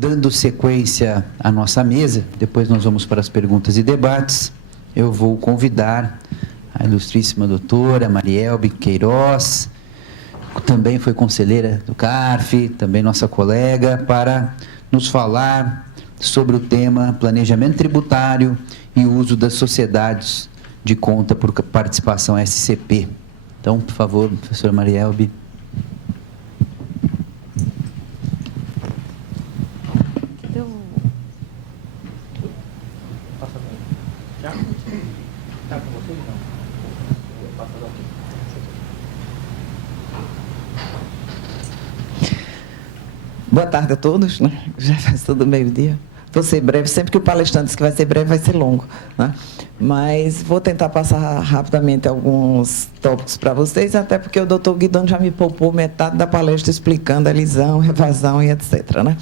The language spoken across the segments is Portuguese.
Dando sequência à nossa mesa, depois nós vamos para as perguntas e debates. Eu vou convidar a ilustríssima doutora Marielbe Queiroz, também foi conselheira do CARF, também nossa colega, para nos falar sobre o tema planejamento tributário e uso das sociedades de conta por participação SCP. Então, por favor, professora Marielbe. Boa tarde a todos, né? Já faz todo meio-dia. Vou ser breve, sempre que o palestrante diz que vai ser breve, vai ser longo, né? Mas vou tentar passar rapidamente alguns tópicos para vocês, até porque o doutor Guidon já me poupou metade da palestra explicando a elisão, evasão e etc., né?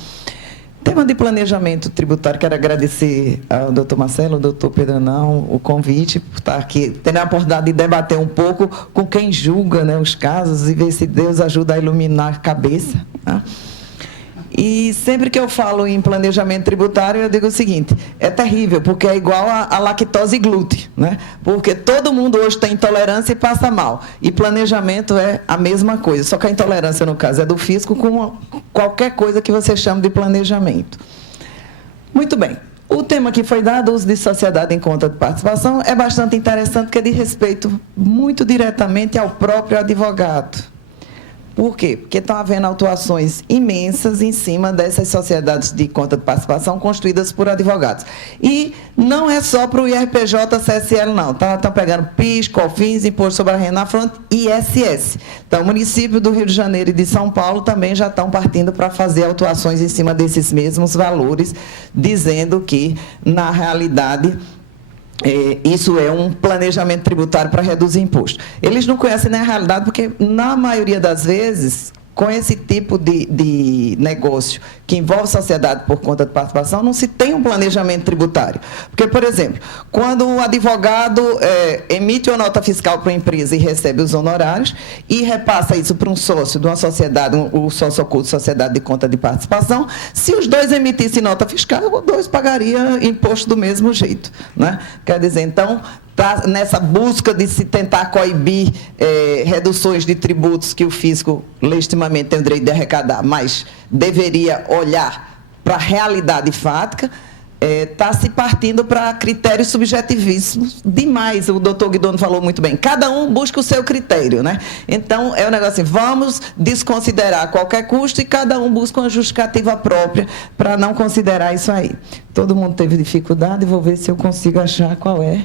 Tema de planejamento tributário, quero agradecer ao doutor Marcelo, ao doutor Pedro Anão, o convite, por estar aqui, tendo a oportunidade de debater um pouco com quem julga, né, os casos e ver se Deus ajuda a iluminar a cabeça, né? E sempre que eu falo em planejamento tributário, eu digo o seguinte, é terrível, porque é igual a lactose e glúten, né? Porque todo mundo hoje tem intolerância e passa mal. E planejamento é a mesma coisa, só que a intolerância, no caso, é do fisco com qualquer coisa que você chame de planejamento. Muito bem. O tema que foi dado, uso de sociedade em conta de participação, é bastante interessante, porque diz respeito muito diretamente ao próprio advogado. Por quê? Porque estão havendo autuações imensas em cima dessas sociedades de conta de participação constituídas por advogados. E não é só para o IRPJ, CSL, não. Estão pegando PIS, COFINS, Imposto sobre a Renda na Fronte e ISS. Então, o município do Rio de Janeiro e de São Paulo também já estão partindo para fazer autuações em cima desses mesmos valores, dizendo que, na realidade, isso é um planejamento tributário para reduzir imposto. Eles não conhecem nem a realidade, porque, na maioria das vezes, com esse tipo de negócio que envolve sociedade por conta de participação, não se tem um planejamento tributário. Porque, por exemplo, quando o advogado emite uma nota fiscal para a empresa e recebe os honorários e repassa isso para um sócio de uma sociedade, o sócio oculto, sociedade de conta de participação, se os dois emitissem nota fiscal, os dois pagariam imposto do mesmo jeito, né? Quer dizer, então, tá nessa busca de se tentar coibir reduções de tributos que o fisco legitimamente tem o direito de arrecadar, mas deveria olhar para a realidade fática, está se partindo para critérios subjetivíssimos demais. O doutor Guidon falou muito bem. Cada um busca o seu critério, né? Então, é um negócio assim, vamos desconsiderar qualquer custo e cada um busca uma justificativa própria para não considerar isso aí. Todo mundo teve dificuldade, vou ver se eu consigo achar qual é.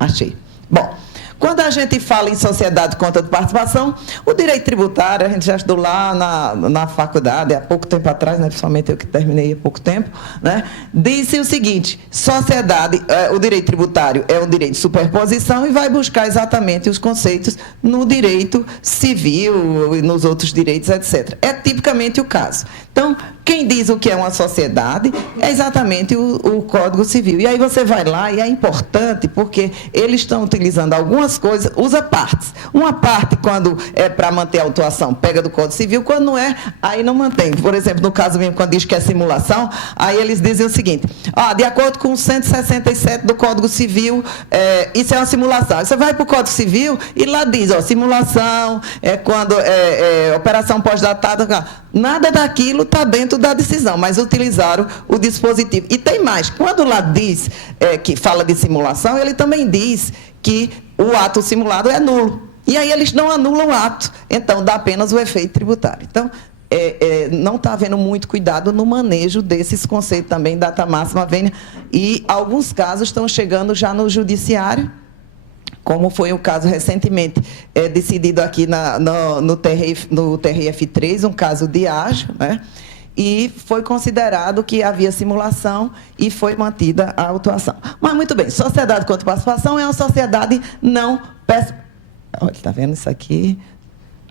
Achei. Bom, quando a gente fala em sociedade de conta de participação, o direito tributário, a gente já estudou lá na faculdade, há pouco tempo atrás, né, principalmente eu que terminei há pouco tempo, né, disse o seguinte, sociedade, o direito tributário é um direito de superposição e vai buscar exatamente os conceitos no direito civil e nos outros direitos, etc. É tipicamente o caso. Então, quem diz o que é uma sociedade é exatamente o Código Civil. E aí você vai lá, e é importante, porque eles estão utilizando algumas coisas, usa partes. Uma parte, quando é para manter a autuação, pega do Código Civil, quando não é, aí não mantém. Por exemplo, no caso mesmo, quando diz que é simulação, aí eles dizem o seguinte, de acordo com o 167 do Código Civil, isso é uma simulação. Aí você vai para o Código Civil e lá diz, simulação, quando operação pós-datada, nada daquilo está dentro da decisão, mas utilizaram o dispositivo. E tem mais, quando lá diz que fala de simulação, ele também diz que o ato simulado é nulo. E aí eles não anulam o ato, então dá apenas o efeito tributário. Então, não está havendo muito cuidado no manejo desses conceitos também, data máxima, vênia, e alguns casos estão chegando já no judiciário, como foi o caso recentemente decidido aqui no TRF3, um caso de ágio, né? E foi considerado que havia simulação e foi mantida a autuação. Mas, muito bem, sociedade contra participação é uma sociedade não... Olha, está vendo isso aqui?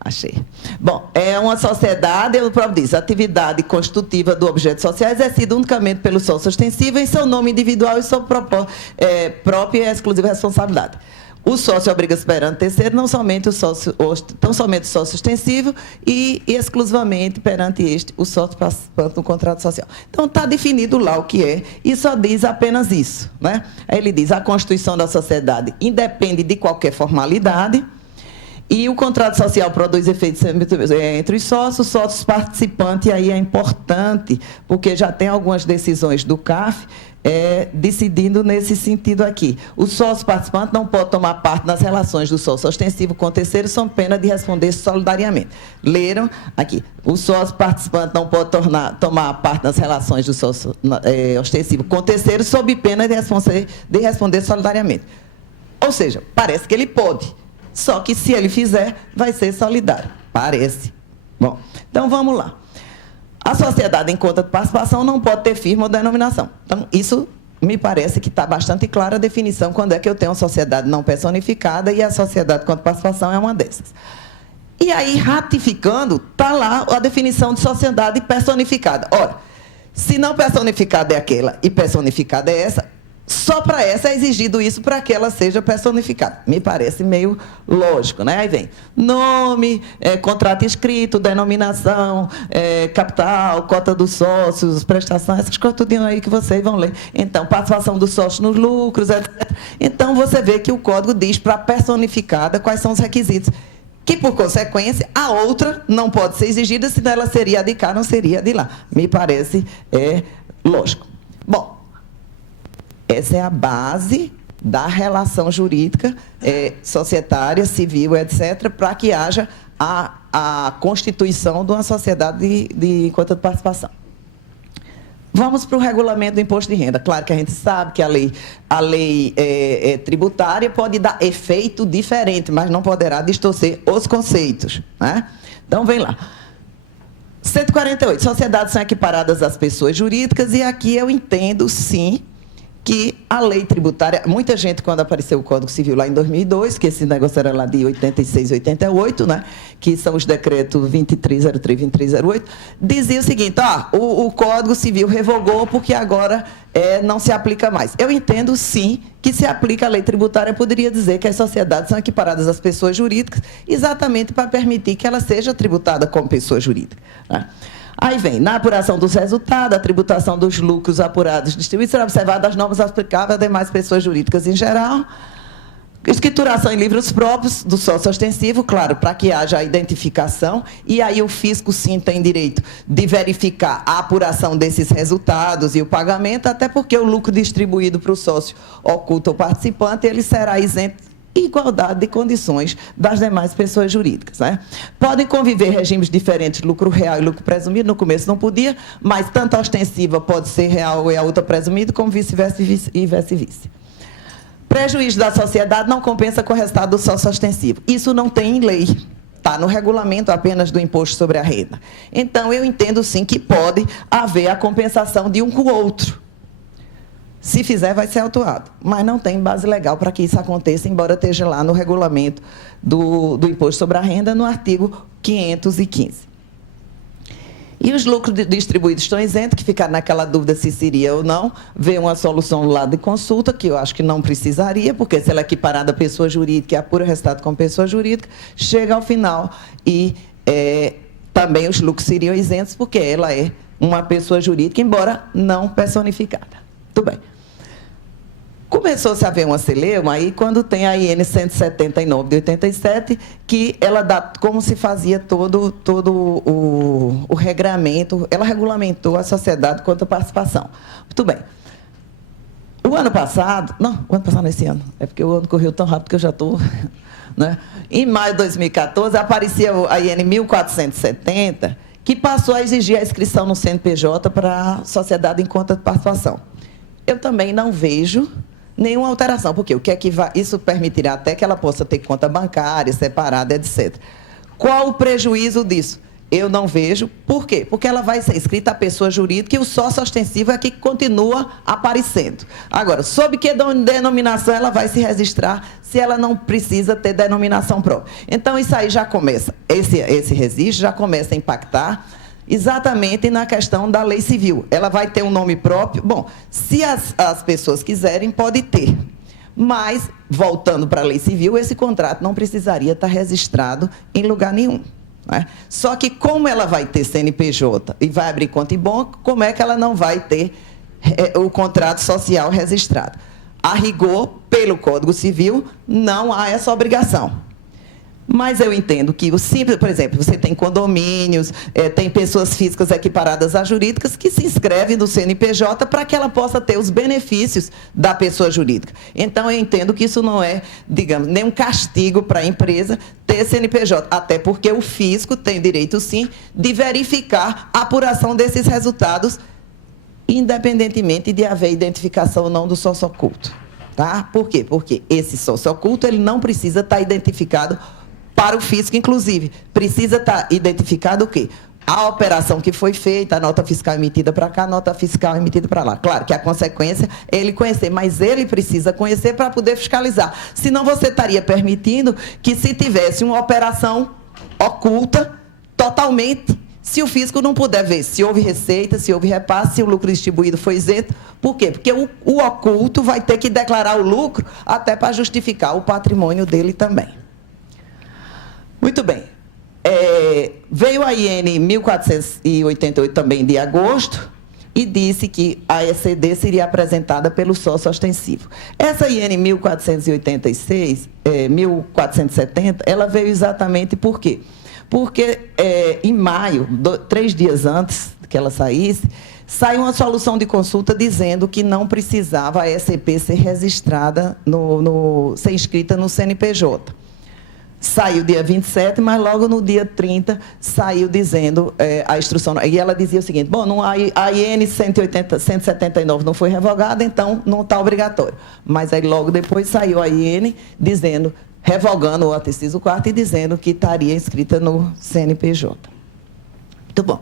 Achei. Bom, é uma sociedade, o próprio diz, atividade constitutiva do objeto social exercida unicamente pelo sócio ostensivo em seu nome individual e sob própria e exclusiva responsabilidade. O sócio obriga-se perante terceiro, não somente o sócio ostensivo e exclusivamente perante este, o sócio participante no contrato social. Então, está definido lá o que é, e só diz apenas isso, né? Aí ele diz, a constituição da sociedade independe de qualquer formalidade, e o contrato social produz efeitos entre os sócios participantes, e aí é importante, porque já tem algumas decisões do CAF decidindo nesse sentido aqui. O sócio participante não pode tomar parte nas relações do sócio ostensivo com terceiro, sob pena de responder solidariamente. Leram aqui. O sócio participante não pode tomar parte nas relações do sócio ostensivo com terceiro, sob pena de responder solidariamente. Ou seja, parece que ele pode. Só que, se ele fizer, vai ser solidário. Parece. Bom, então vamos lá. A sociedade em conta de participação não pode ter firma ou denominação. Então, isso me parece que está bastante clara a definição quando é que eu tenho uma sociedade não personificada e a sociedade com participação é uma dessas. E aí, ratificando, está lá a definição de sociedade personificada. Ora, se não personificada é aquela e personificada é essa, só para essa é exigido isso para que ela seja personificada. Me parece meio lógico, né? Aí vem nome, contrato escrito, denominação, capital, cota dos sócios, prestação, essas coisas tudinho aí que vocês vão ler. Então, participação dos sócios nos lucros, etc. Então, você vê que o código diz para personificada quais são os requisitos. Que, por consequência, a outra não pode ser exigida, senão ela seria de cá, não seria de lá. Me parece lógico. Bom, essa é a base da relação jurídica, societária, civil, etc., para que haja a constituição de uma sociedade de conta de participação. Vamos para o regulamento do imposto de renda. Claro que a gente sabe que a lei tributária pode dar efeito diferente, mas não poderá distorcer os conceitos, né? Então, vem lá. 148. Sociedades são equiparadas às pessoas jurídicas, e aqui eu entendo, sim, que a lei tributária, muita gente, quando apareceu o Código Civil lá em 2002, que esse negócio era lá de 86 e 88, né, que são os decretos 2303 e 2308, dizia o seguinte, o Código Civil revogou porque agora não se aplica mais. Eu entendo, sim, que se aplica a lei tributária, poderia dizer que as sociedades são equiparadas às pessoas jurídicas, exatamente para permitir que ela seja tributada como pessoa jurídica, né? Aí vem, na apuração dos resultados, a tributação dos lucros apurados distribuídos será observada as normas aplicáveis a demais pessoas jurídicas em geral. Escrituração em livros próprios do sócio ostensivo, claro, para que haja a identificação, e aí o fisco, sim, tem direito de verificar a apuração desses resultados e o pagamento, até porque o lucro distribuído para o sócio oculto ou participante, ele será isento igualdade de condições das demais pessoas jurídicas, né? Podem conviver regimes diferentes, lucro real e lucro presumido. No começo não podia, mas tanto a ostensiva pode ser real e a outra presumida, como vice-versa e vice-versa. Prejuízo da sociedade não compensa com o resultado do sócio ostensivo. Isso não tem em lei. Está no regulamento apenas do imposto sobre a renda. Então, eu entendo, sim, que pode haver a compensação de um com o outro. Se fizer, vai ser autuado. Mas não tem base legal para que isso aconteça, embora esteja lá no regulamento do imposto sobre a renda, no artigo 515. E os lucros distribuídos estão isentos, que ficaram naquela dúvida se seria ou não. Vê uma solução do lado de consulta, que eu acho que não precisaria, porque se ela é equiparada à pessoa jurídica e apura o resultado como pessoa jurídica, chega ao final e também os lucros seriam isentos, porque ela é uma pessoa jurídica, embora não personificada. Muito bem. Começou-se a haver uma celeuma aí quando tem a IN 179 de 87, que ela dá como se fazia todo o regramento, ela regulamentou a sociedade quanto à participação. Muito bem. O ano passado nesse ano, é porque o ano correu tão rápido que eu já estou... né? Em maio de 2014, aparecia a IN 1470, que passou a exigir a inscrição no CNPJ para a sociedade em conta de participação. Eu também não vejo nenhuma alteração, porque o que é que isso permitirá até que ela possa ter conta bancária, separada, etc. Qual o prejuízo disso? Eu não vejo. Por quê? Porque ela vai ser inscrita a pessoa jurídica e o sócio ostensivo é que continua aparecendo. Agora, sob que denominação ela vai se registrar se ela não precisa ter denominação própria? Então, isso aí já começa, esse registro já começa a impactar exatamente na questão da lei civil. Ela vai ter um nome próprio. Bom, se as pessoas quiserem, pode ter. Mas, voltando para a lei civil, esse contrato não precisaria estar registrado em lugar nenhum. Né? Só que, como ela vai ter CNPJ e vai abrir conta em banco, como é que ela não vai ter o contrato social registrado? A rigor, pelo Código Civil, não há essa obrigação. Mas eu entendo que o simples, por exemplo, você tem condomínios, tem pessoas físicas equiparadas a jurídicas que se inscrevem no CNPJ para que ela possa ter os benefícios da pessoa jurídica. Então, eu entendo que isso não é, digamos, nenhum castigo para a empresa ter CNPJ, até porque o físico tem direito, sim, de verificar a apuração desses resultados, independentemente de haver identificação ou não do sócio oculto. Tá? Por quê? Porque esse sócio oculto ele não precisa estar identificado para o fisco, inclusive. Precisa estar identificado o quê? A operação que foi feita, a nota fiscal emitida para cá, a nota fiscal emitida para lá. Claro que a consequência é ele conhecer, mas ele precisa conhecer para poder fiscalizar. Senão você estaria permitindo que se tivesse uma operação oculta, totalmente, se o fisco não puder ver se houve receita, se houve repasse, se o lucro distribuído foi isento. Por quê? Porque o oculto vai ter que declarar o lucro até para justificar o patrimônio dele também. Muito bem. Veio a IN 1488 também de agosto e disse que a ECD seria apresentada pelo sócio ostensivo. Essa IN 1470, ela veio exatamente por quê? Porque em maio, 3 dias antes que ela saísse, saiu uma solução de consulta dizendo que não precisava a ECP ser registrada, ser inscrita no CNPJ. Saiu dia 27, mas logo no dia 30 saiu dizendo a instrução. E ela dizia o seguinte, bom, a IN 179 não foi revogada, então não está obrigatório. Mas aí logo depois saiu a IN dizendo, revogando o inciso 4º e dizendo que estaria inscrita no CNPJ. Muito bom.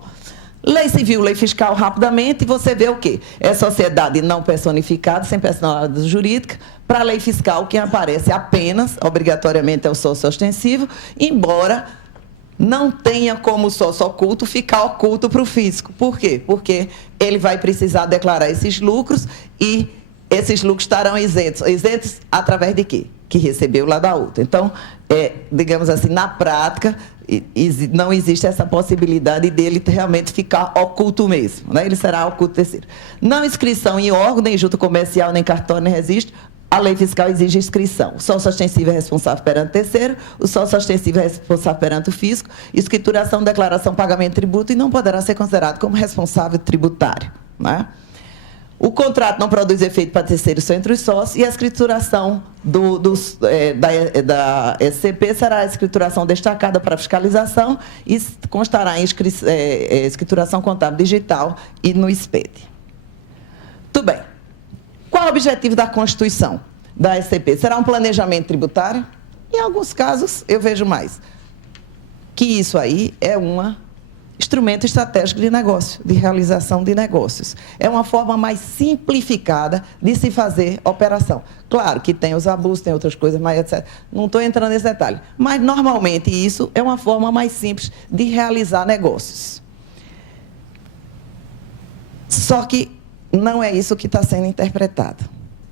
Lei civil, lei fiscal, rapidamente, você vê o quê? É sociedade não personificada, sem personalidade jurídica. Para a lei fiscal, quem aparece apenas, obrigatoriamente, é o sócio ostensivo, embora não tenha como sócio oculto ficar oculto para o fisco. Por quê? Porque ele vai precisar declarar esses lucros e esses lucros estarão isentos. Isentos através de quê? Que recebeu lá da outra. Então, digamos assim, na prática, não existe essa possibilidade dele realmente ficar oculto mesmo. Né? Ele será oculto terceiro. Não inscrição em órgão, nem junta comercial, nem cartório, nem registro. A lei fiscal exige inscrição. O sócio ostensivo é responsável perante o terceiro, o sócio ostensivo é responsável perante o fisco, escrituração, declaração, pagamento de tributo e não poderá ser considerado como responsável tributário. Né? O contrato não produz efeito para terceiros entre os sócios e a escrituração da SCP será a escrituração destacada para fiscalização e constará em escrituração contábil digital e no SPED. Tudo bem. Qual o objetivo da Constituição da SCP? Será um planejamento tributário? Em alguns casos, eu vejo mais. Que isso aí é um instrumento estratégico de negócio, de realização de negócios. É uma forma mais simplificada de se fazer operação. Claro que tem os abusos, tem outras coisas, mas etc. Não estou entrando nesse detalhe. Mas, normalmente, isso é uma forma mais simples de realizar negócios. Só que não é isso que está sendo interpretado.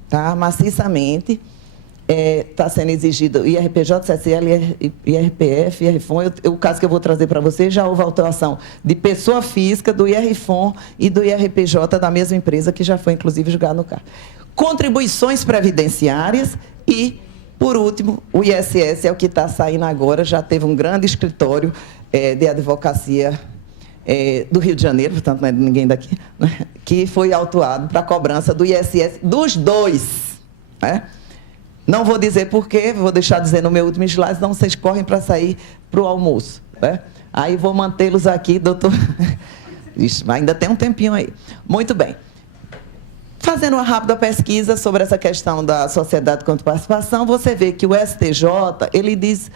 Tá? Maciçamente, está sendo exigido IRPJ, CSL, IRPF, IRFON. O caso que eu vou trazer para vocês, já houve autuação de pessoa física, do IRFON e do IRPJ da mesma empresa, que já foi, inclusive, julgado no caso. Contribuições previdenciárias e, por último, o ISS é o que está saindo agora. Já teve um grande escritório de advocacia do Rio de Janeiro, portanto, não é de ninguém daqui, né, que foi autuado para a cobrança do ISS dos dois. Né? Não vou dizer porquê, vou deixar dizer no meu último slide, senão vocês correm para sair para o almoço. Né? Aí vou mantê-los aqui, doutor. Ixi, ainda tem um tempinho aí. Muito bem. Fazendo uma rápida pesquisa sobre essa questão da sociedade contra participação, você vê que o STJ, ele diz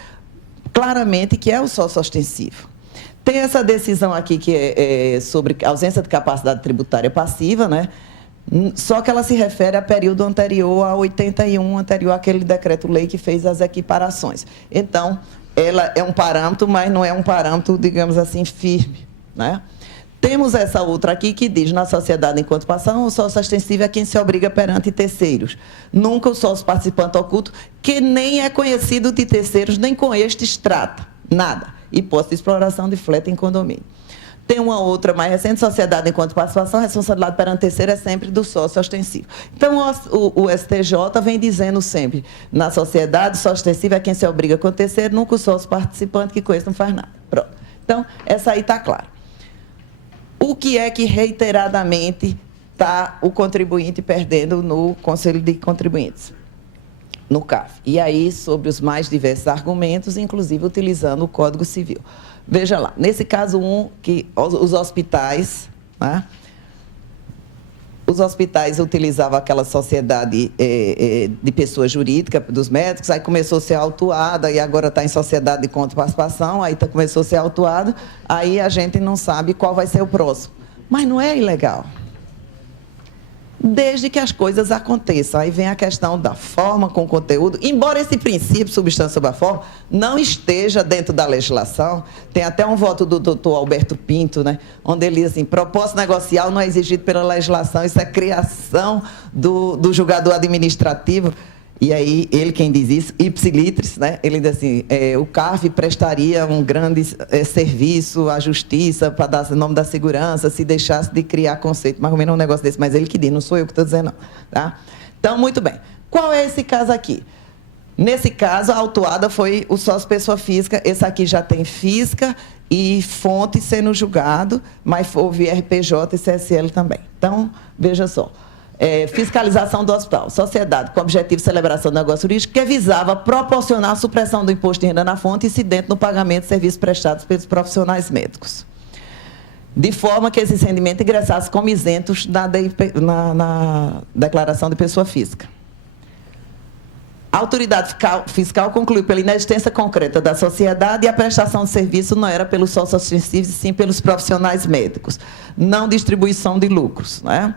claramente que é o sócio ostensivo. Tem essa decisão aqui que é sobre ausência de capacidade tributária passiva, né? Só que ela se refere a período anterior a 81, anterior àquele decreto-lei que fez as equiparações. Então, ela é um parâmetro, mas não é um parâmetro, digamos assim, firme. Né? Temos essa outra aqui que diz, na sociedade enquanto participação, o sócio ostensivo é quem se obriga perante terceiros. Nunca o sócio participante oculto, que nem é conhecido de terceiros, nem com estes trata, nada. Hipótese de exploração de flete em condomínio. Tem uma outra mais recente, sociedade enquanto participação, a responsabilidade perante terceiro é sempre do sócio ostensivo. Então, o STJ vem dizendo sempre, na sociedade, sócio ostensivo é quem se obriga com o terceiro, nunca o sócio participante, que com esse não faz nada. Pronto. Então, essa aí está clara. O que é que, reiteradamente, está o contribuinte perdendo no Conselho de Contribuintes? No CAF. E aí, sobre os mais diversos argumentos, inclusive utilizando o Código Civil. Veja lá, nesse caso que os hospitais, né, os hospitais utilizavam aquela sociedade de pessoa jurídica dos médicos, aí começou a ser autuada, e agora está em sociedade de contra-participação, aí começou a ser autuado, aí a gente não sabe qual vai ser o próximo. Mas não é ilegal. Desde que as coisas aconteçam. Aí vem a questão da forma com conteúdo. Embora esse princípio, substância sobre a forma, não esteja dentro da legislação, tem até um voto do doutor Alberto Pinto, né, onde ele diz assim, propósito negocial não é exigido pela legislação, isso é criação do julgador administrativo. E aí, ele quem diz isso, ipsilitris, né? Ele diz assim, o CAF prestaria um grande serviço à justiça para dar o nome da segurança, se deixasse de criar conceito, mais ou menos um negócio desse, mas ele que diz, não sou eu que estou dizendo, não. Tá? Então, muito bem. Qual é esse caso aqui? Nesse caso, a autuada foi o sócio pessoa física, esse aqui já tem física e fonte sendo julgado, mas houve RPJ e CSL também. Então, veja só. Fiscalização do hospital, sociedade com objetivo de celebração do negócio jurídico, que visava proporcionar a supressão do imposto de renda na fonte incidente no pagamento de serviços prestados pelos profissionais médicos, de forma que esses rendimentos ingressassem como isentos na declaração de pessoa física. A autoridade fiscal concluiu pela inexistência concreta da sociedade e a prestação de serviço não era pelos sócios ostensivos, e sim pelos profissionais médicos, não distribuição de lucros, né?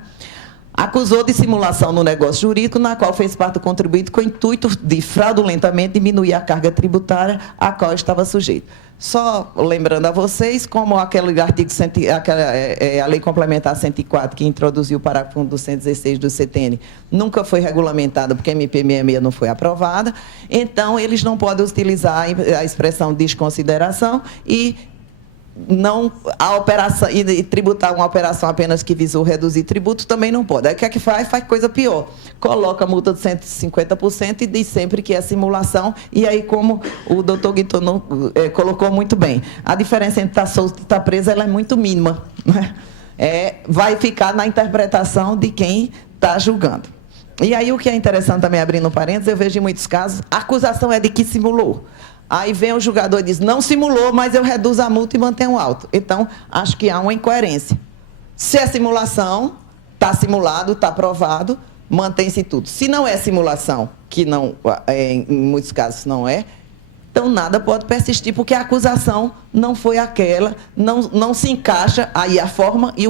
Acusou de simulação no negócio jurídico, na qual fez parte do contribuinte com o intuito de fraudulentamente diminuir a carga tributária a qual estava sujeito. Só lembrando a vocês, como aquele artigo, a Lei Complementar 104, que introduziu o parágrafo 216 do CTN, nunca foi regulamentada porque a MP66 não foi aprovada, então eles não podem utilizar a expressão desconsideração e não a operação e tributar uma operação apenas que visou reduzir tributo também não pode. Aí o que é que faz? Faz coisa pior. Coloca a multa de 150% e diz sempre que é simulação. E aí, como o doutor Guitonon colocou muito bem, a diferença entre estar solto e estar preso ela é muito mínima, né? Vai ficar na interpretação de quem está julgando. E aí o que é interessante também, abrindo parênteses, eu vejo em muitos casos, a acusação é de que simulou. Aí vem o julgador e diz, não simulou, mas eu reduzo a multa e mantenho alto. Então, acho que há uma incoerência. Se é simulação, está simulado, está provado, mantém-se tudo. Se não é simulação, que não, em muitos casos não é, então nada pode persistir, porque a acusação não foi aquela, não se encaixa aí a forma e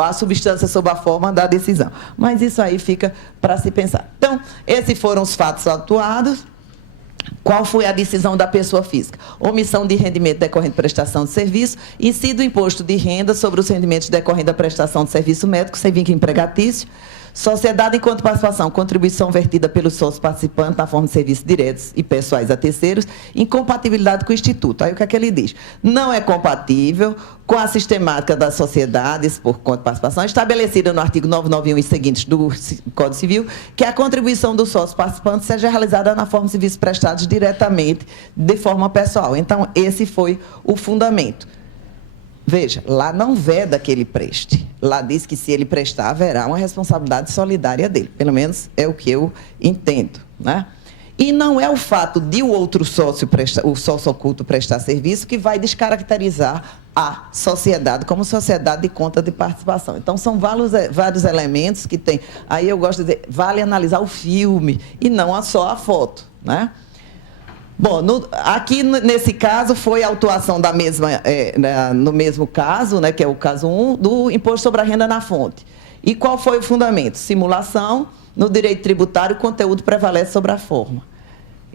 a substância sob a forma da decisão. Mas isso aí fica para se pensar. Então, esses foram os fatos autuados. Qual foi a decisão da pessoa física? Omissão de rendimento decorrente de prestação de serviço, incide o imposto de renda sobre os rendimentos decorrentes da prestação de serviço médico, sem vínculo empregatício, sociedade enquanto participação, contribuição vertida pelos sócios participantes na forma de serviços diretos e pessoais a terceiros, incompatibilidade com o Instituto. Aí o que é que ele diz? Não é compatível com a sistemática das sociedades por conta de participação, estabelecida no artigo 991 e seguintes do Código Civil, que a contribuição dos sócios participantes seja realizada na forma de serviços prestados diretamente, de forma pessoal. Então, esse foi o fundamento. Veja, lá não veda que ele preste. Lá diz que se ele prestar, haverá uma responsabilidade solidária dele. Pelo menos é o que eu entendo, né? E não é o fato de o outro sócio, o sócio oculto prestar serviço, que vai descaracterizar a sociedade como sociedade de conta de participação. Então, são vários elementos que tem. Aí eu gosto de dizer, vale analisar o filme e não só a foto, né? Bom, aqui nesse caso foi a autuação da mesma, no mesmo caso, né, que é o caso 1, do imposto sobre a renda na fonte. E qual foi o fundamento? Simulação, no direito tributário, o conteúdo prevalece sobre a forma.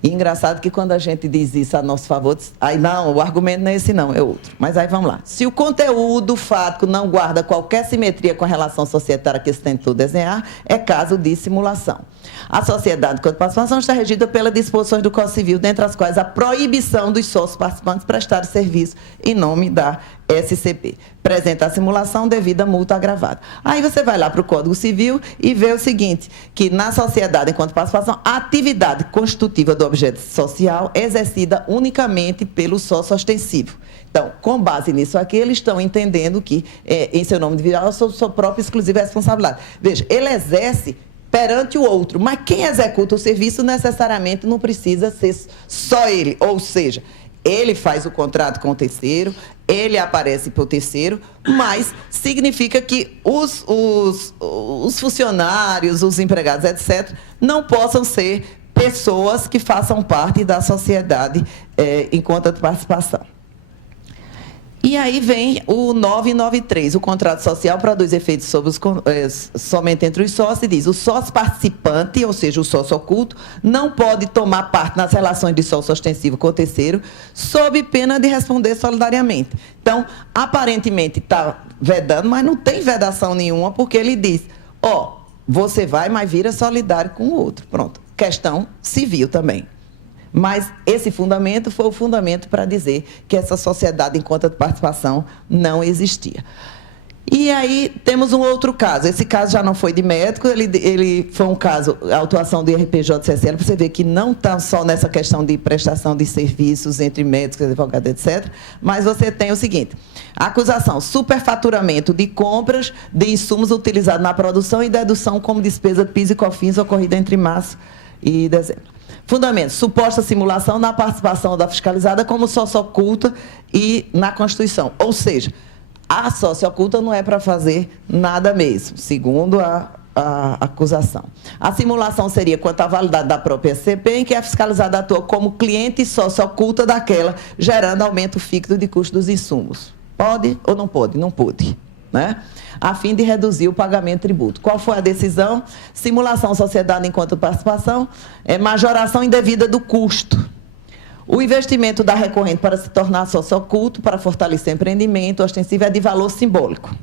E engraçado que quando a gente diz isso a nosso favor, aí não, o argumento não é esse não, é outro. Mas aí vamos lá. Se o conteúdo fático não guarda qualquer simetria com a relação societária que se tentou desenhar, é caso de simulação. A sociedade de participação está regida pelas disposições do Código Civil, dentre as quais a proibição dos sócios participantes prestarem serviço em nome da SCP. Apresenta a simulação devido à multa agravada. Aí você vai lá para o Código Civil e vê o seguinte, que na sociedade enquanto participação, a atividade constitutiva do objeto social é exercida unicamente pelo sócio ostensivo. Então, com base nisso aqui, eles estão entendendo que, em seu nome individual, sua própria exclusiva responsabilidade. Veja, ele exerce perante o outro, mas quem executa o serviço necessariamente não precisa ser só ele, ou seja, ele faz o contrato com o terceiro, ele aparece para o terceiro, mas significa que os funcionários, os empregados, etc., não possam ser pessoas que façam parte da sociedade enquanto de participação. E aí vem o 993, o contrato social produz efeitos somente entre os sócios, e diz, o sócio participante, ou seja, o sócio oculto, não pode tomar parte nas relações de sócio ostensivo com o terceiro, sob pena de responder solidariamente. Então, aparentemente está vedando, mas não tem vedação nenhuma, porque ele diz, você vai, mas vira solidário com o outro. Pronto, questão civil também. Mas esse fundamento foi o fundamento para dizer que essa sociedade enquanto de participação não existia. E aí temos um outro caso. Esse caso já não foi de médico, ele foi um caso, a atuação do IRPJ-CSL, para você ver que não está só nessa questão de prestação de serviços entre médicos, advogados, etc., mas você tem o seguinte, a acusação, superfaturamento de compras de insumos utilizados na produção e dedução como despesa de PIS e COFINS ocorrida entre março e dezembro. Fundamento, suposta simulação na participação da fiscalizada como sócio oculta e na Constituição. Ou seja, a sócio oculta não é para fazer nada mesmo, segundo a acusação. A simulação seria quanto à validade da própria SCP, em que a fiscalizada atua como cliente e sócio oculta daquela, gerando aumento fixo de custo dos insumos. Pode ou não pode? Não pode, né? A fim de reduzir o pagamento de tributo. Qual foi a decisão? Simulação sociedade enquanto participação, majoração indevida do custo. O investimento da recorrente para se tornar sócio oculto, para fortalecer empreendimento ostensivo, é de valor simbólico.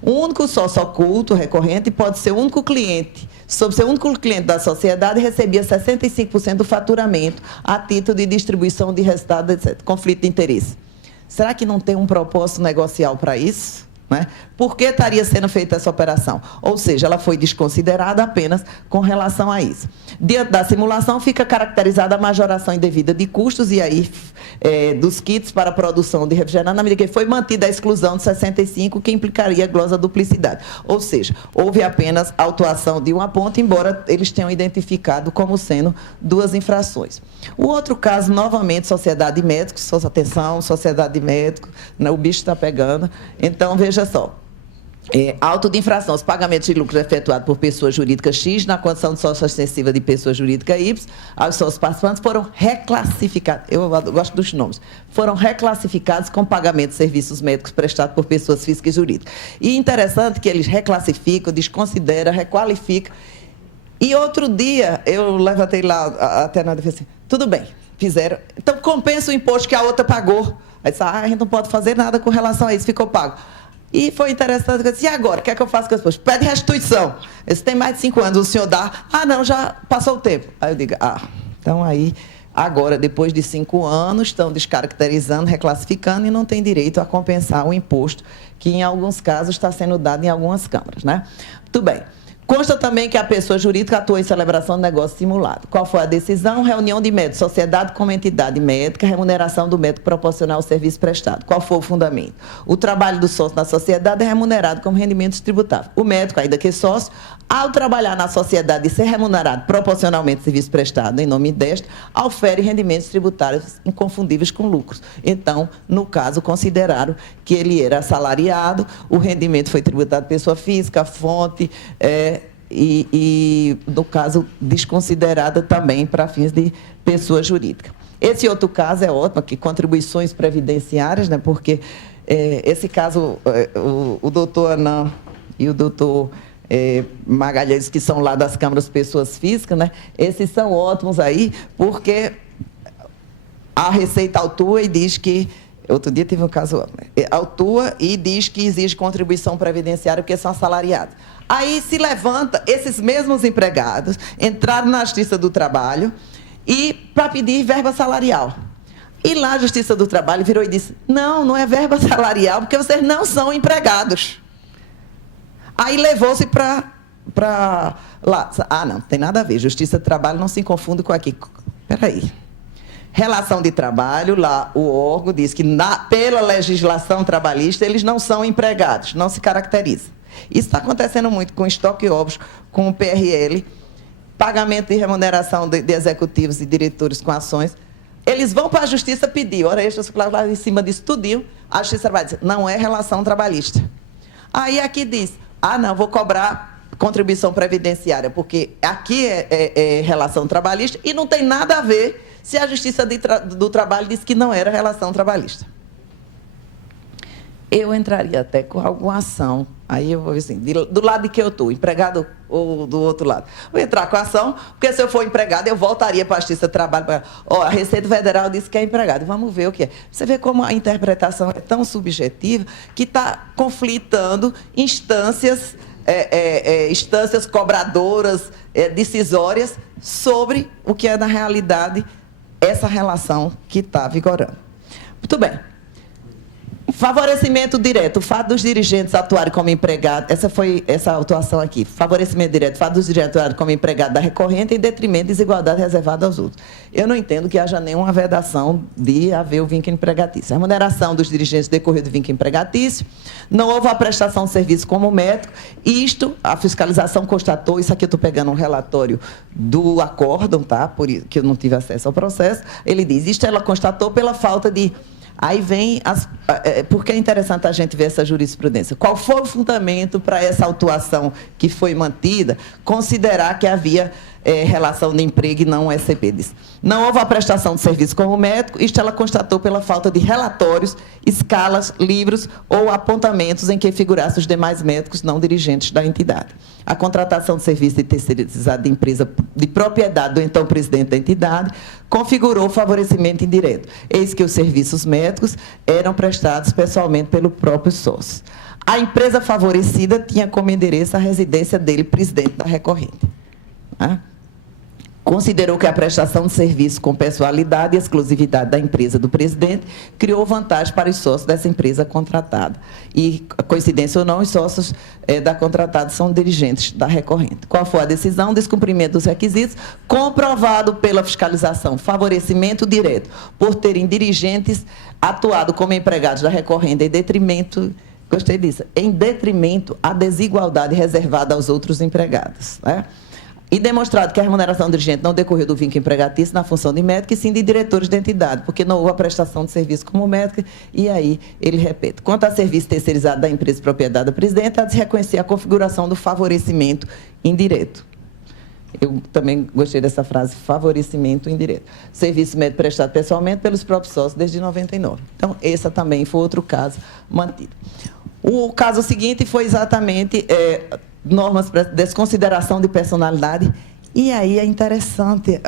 O único sócio oculto recorrente pode ser o único cliente. Sob ser o único cliente da sociedade, recebia 65% do faturamento a título de distribuição de resultado, etc. Conflito de interesse. Será que não tem um propósito negocial para isso? Né? Por que estaria sendo feita essa operação? Ou seja, ela foi desconsiderada apenas com relação a isso. Diante da simulação, fica caracterizada a majoração indevida de custos e aí dos kits para a produção de refrigerante, na medida que foi mantida a exclusão de 65, que implicaria glosa duplicidade. Ou seja, houve apenas autuação de uma ponta, embora eles tenham identificado como sendo duas infrações. O outro caso, novamente, sociedade de médicos, atenção, sociedade de médicos, o bicho está pegando. Então, veja só, auto de infração, os pagamentos de lucros efetuados por pessoa jurídica X, na condição de sócio ostensiva de pessoa jurídica Y, aos sócios participantes foram reclassificados, eu gosto dos nomes, foram reclassificados com pagamento de serviços médicos prestados por pessoas físicas e jurídicas. E interessante que eles reclassificam, desconsideram, requalificam. E outro dia, eu levantei lá até na defesa, assim, tudo bem, fizeram, então compensa o imposto que a outra pagou. Aí disse, a gente não pode fazer nada com relação a isso, ficou pago. E foi interessante, eu disse, e agora, o que é que eu faço com as pessoas? Pede restituição. Eu disse, tem mais de 5 anos, o senhor dá? Ah, não, já passou o tempo. Aí eu digo, então aí, agora, depois de 5 anos, estão descaracterizando, reclassificando e não tem direito a compensar o imposto, que em alguns casos está sendo dado em algumas câmaras, né? Muito bem. Consta também que a pessoa jurídica atuou em celebração de negócio simulado. Qual foi a decisão? Reunião de médicos, sociedade como entidade médica, remuneração do médico proporcional ao serviço prestado. Qual foi o fundamento? O trabalho do sócio na sociedade é remunerado como rendimento distributável. O médico, ainda que sócio, ao trabalhar na sociedade e ser remunerado proporcionalmente ao serviço prestado em nome desta, ofere rendimentos tributários inconfundíveis com lucros. Então, no caso, consideraram que ele era assalariado, o rendimento foi tributado pessoa física, fonte, e, no caso, desconsiderada também para fins de pessoa jurídica. Esse outro caso é ótimo, que contribuições previdenciárias, né, porque esse caso, o doutor Anã e o doutor Magalhães, que são lá das câmaras pessoas físicas, né? Esses são ótimos aí, porque a Receita autua e diz que... Outro dia tive um caso... Autua e diz que exige contribuição previdenciária porque são assalariados. Aí se levanta, esses mesmos empregados entraram na Justiça do Trabalho e para pedir verba salarial. E lá a Justiça do Trabalho virou e disse, não é verba salarial, porque vocês não são empregados. Aí levou-se para lá. Não tem nada a ver, Justiça do Trabalho não se confunde com aqui. Espera aí. Relação de trabalho, lá o órgão diz que pela legislação trabalhista eles não são empregados, não se caracterizam. Isso está acontecendo muito com estoque ovos, com o PRL, pagamento de remuneração de executivos e diretores com ações. Eles vão para a Justiça pedir, hora extra, lá em cima disso tudinho, a Justiça vai dizer, não é relação trabalhista. Aí aqui diz, não, vou cobrar contribuição previdenciária, porque aqui é relação trabalhista e não tem nada a ver se a Justiça do Trabalho diz que não era relação trabalhista. Eu entraria até com alguma ação, aí eu vou ver assim, do lado de que eu estou, empregado ou do outro lado. Vou entrar com a ação, porque se eu for empregado, eu voltaria para a Justiça do Trabalho. A Receita Federal disse que é empregado, vamos ver o que é. Você vê como a interpretação é tão subjetiva que está conflitando instâncias cobradoras, decisórias, sobre o que é, na realidade, essa relação que está vigorando. Muito bem. Favorecimento direto, o fato dos dirigentes atuarem como empregados, essa atuação aqui, favorecimento direto, o fato dos dirigentes atuarem como empregados da recorrente em detrimento de desigualdade reservada aos outros. Eu não entendo que haja nenhuma vedação de haver o vínculo empregatício. A remuneração dos dirigentes decorreu do vínculo empregatício, não houve a prestação de serviço como médico, isto, a fiscalização constatou, isso aqui eu estou pegando um relatório do acórdão, tá? Por isso que eu não tive acesso ao processo, ele diz, isto ela constatou pela falta de... Aí vem, porque é interessante a gente ver essa jurisprudência. Qual foi o fundamento para essa autuação que foi mantida, considerar que havia relação de emprego e não SCP? Diz. Não houve a prestação de serviço como médico, isto ela constatou pela falta de relatórios, escalas, livros ou apontamentos em que figurassem os demais médicos não dirigentes da entidade. A contratação de serviço de terceirizado de empresa de propriedade do então presidente da entidade configurou favorecimento indireto. Eis que os serviços médicos eram prestados pessoalmente pelo próprio sócio. A empresa favorecida tinha como endereço a residência dele, presidente da recorrente. Considerou que a prestação de serviço com pessoalidade e exclusividade da empresa do presidente criou vantagem para os sócios dessa empresa contratada. E, coincidência ou não, os sócios da contratada são dirigentes da recorrente. Qual foi a decisão? Descumprimento dos requisitos, comprovado pela fiscalização, favorecimento direto, por terem dirigentes atuado como empregados da recorrente em detrimento, gostei disso, em detrimento à desigualdade reservada aos outros empregados, né? E demonstrado que a remuneração do dirigente não decorreu do vínculo empregatício na função de médico, e sim de diretores da entidade, porque não houve a prestação de serviço como médico, e aí ele repete. Quanto a serviço terceirizado da empresa de propriedade do presidente, há de se reconhecer a configuração do favorecimento indireto. Eu também gostei dessa frase, favorecimento indireto. Serviço médico prestado pessoalmente pelos próprios sócios desde 99. Então, esse também foi outro caso mantido. O caso seguinte foi exatamente... normas para desconsideração de personalidade, e aí é interessante